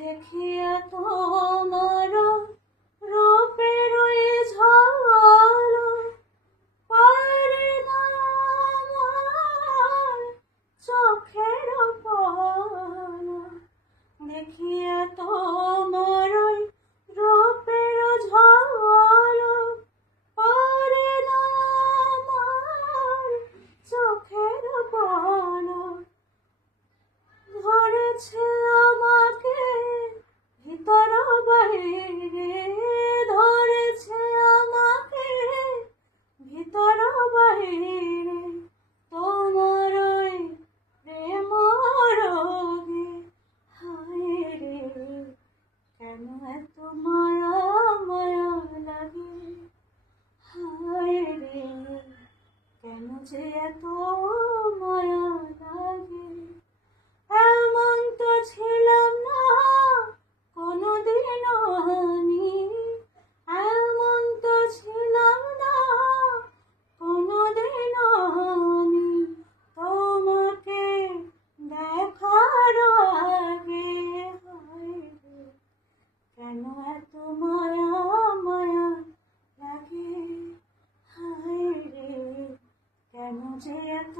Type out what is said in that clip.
দেখিয়া তোমার রূপের ঝলক পারে না আমার চোখের পলক। দেখিয়া তোমার রূপের ঝলক পারে না আমার চোখের পলক। ধরেছে আমাকে ভিতর বাহিরে, ধরেছে আমাকে ভিতর বাহিরে, তোমার ওই প্রেম রোগে। হায় রে কেন এত মায়া মায়া লাগে, হায় রে কেন যে এত মায়া লাগে। এমন তো ছিলাম না কোনোদিনও আমি, এমন তো ছিলাম না কোনোদিনও আমি, তোমাকে দেখার আগে। হায় রে কেন এত মায়া মায়া লাগে, হায় রে কেন যে এত